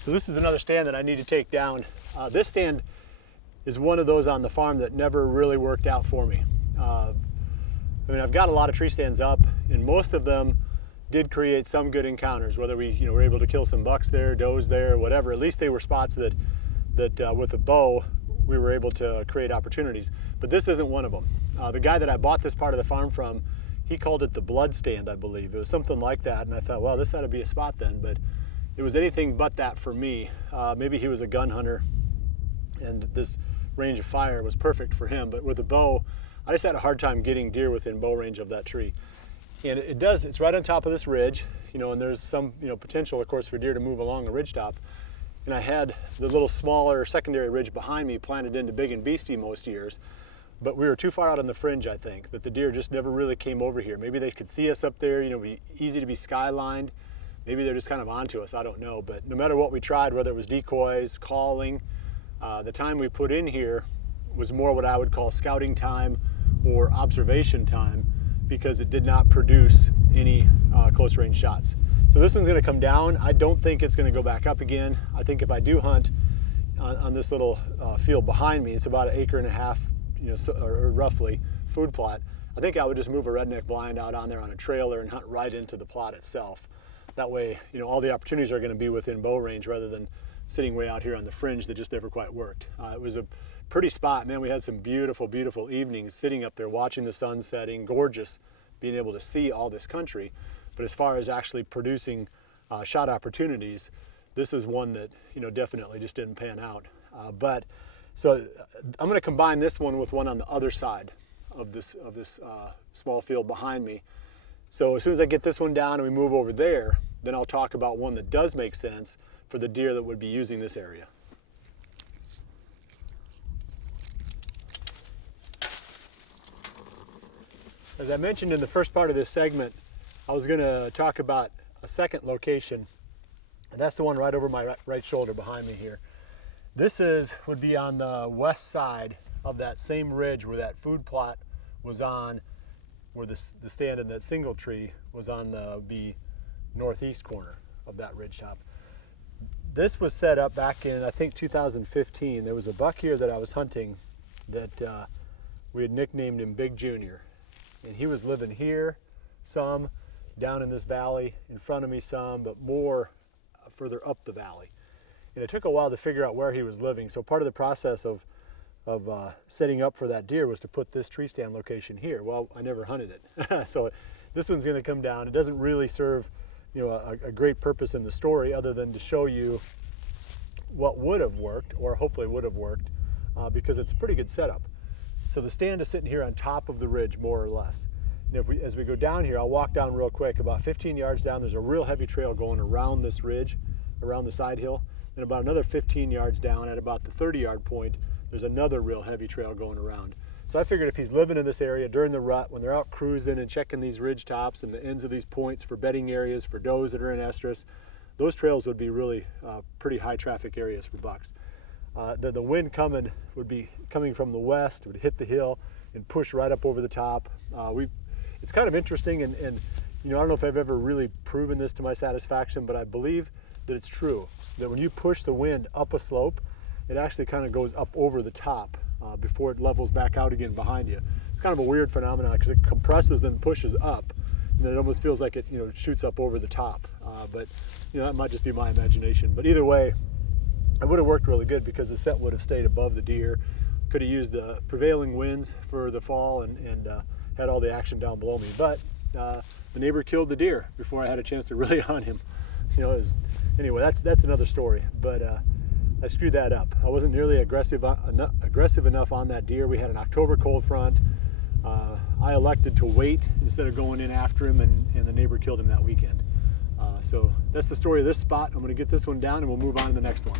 So this is another stand that I need to take down. This stand is one of those on the farm that never really worked out for me. I mean, I've got a lot of tree stands up, and most of them did create some good encounters, whether we were able to kill some bucks there, does there, whatever. At least they were spots that with a bow we were able to create opportunities. But this isn't one of them. The guy that I bought this part of the farm from, he called it the blood stand, I believe. It was something like that, and I thought, well, this ought to be a spot then, but it was anything but that for me. Maybe he was a gun hunter, and this range of fire was perfect for him, but with a bow, I just had a hard time getting deer within bow range of that tree. And it's right on top of this ridge, and there's some, potential, of course, for deer to move along the ridge top. And I had the little smaller secondary ridge behind me planted into big and beastie most years, but we were too far out on the fringe, I think, that the deer just never really came over here. Maybe they could see us up there, be easy to be skylined. Maybe they're just kind of onto us, I don't know. But no matter what we tried, whether it was decoys, calling, the time we put in here was more what I would call scouting time or observation time, because it did not produce any close range shots. So this one's gonna come down. I don't think it's gonna go back up again. I think if I do hunt on this little field behind me, it's about 1.5 acres, or roughly, food plot. I think I would just move a redneck blind out on there on a trailer and hunt right into the plot itself. That way, all the opportunities are gonna be within bow range rather than sitting way out here on the fringe that just never quite worked. It was a pretty spot, man. We had some beautiful, beautiful evenings sitting up there watching the sun setting, gorgeous being able to see all this country. But as far as actually producing shot opportunities, this is one that, definitely just didn't pan out. So I'm gonna combine this one with one on the other side of this small field behind me. So as soon as I get this one down and we move over there, then I'll talk about one that does make sense for the deer that would be using this area. As I mentioned in the first part of this segment, I was going to talk about a second location, and that's the one right over my right shoulder behind me here. This would be on the west side of that same ridge where that food plot was on, where the stand in that single tree was on the northeast corner of that ridge top. This was set up back in, I think, 2015. There was a buck here that I was hunting that we had nicknamed him Big Junior. And he was living here some, down in this valley, in front of me some, but more further up the valley. And it took a while to figure out where he was living. So part of the process of setting up for that deer was to put this tree stand location here. Well, I never hunted it. So this one's gonna come down. It doesn't really serve a great purpose in the story other than to show you what would have worked, or hopefully would have worked, because it's a pretty good setup. So the stand is sitting here on top of the ridge, more or less. And as we go down here, I'll walk down real quick. About 15 yards down, there's a real heavy trail going around this ridge, around the Sidehill. And about another 15 yards down, at about the 30-yard point, there's another real heavy trail going around. So I figured if he's living in this area during the rut, when they're out cruising and checking these ridge tops and the ends of these points for bedding areas for does that are in estrus, those trails would be really pretty high traffic areas for bucks. The wind would be coming from the west, would hit the hill and push right up over the top. It's kind of interesting, and I don't know if I've ever really proven this to my satisfaction, but I believe that it's true, that when you push the wind up a slope, it actually kind of goes up over the top before it levels back out again behind you. It's kind of a weird phenomenon because it compresses then pushes up, and then it almost feels like it shoots up over the top. But that might just be my imagination. But either way, it would have worked really good because the set would have stayed above the deer. Could have used the prevailing winds for the fall and had all the action down below me. But the neighbor killed the deer before I had a chance to really hunt him. Anyway, that's another story. But I screwed that up. I wasn't nearly aggressive enough on that deer. We had an October cold front. I elected to wait instead of going in after him, and the neighbor killed him that weekend. So that's the story of this spot. I'm going to get this one down and we'll move on to the next one.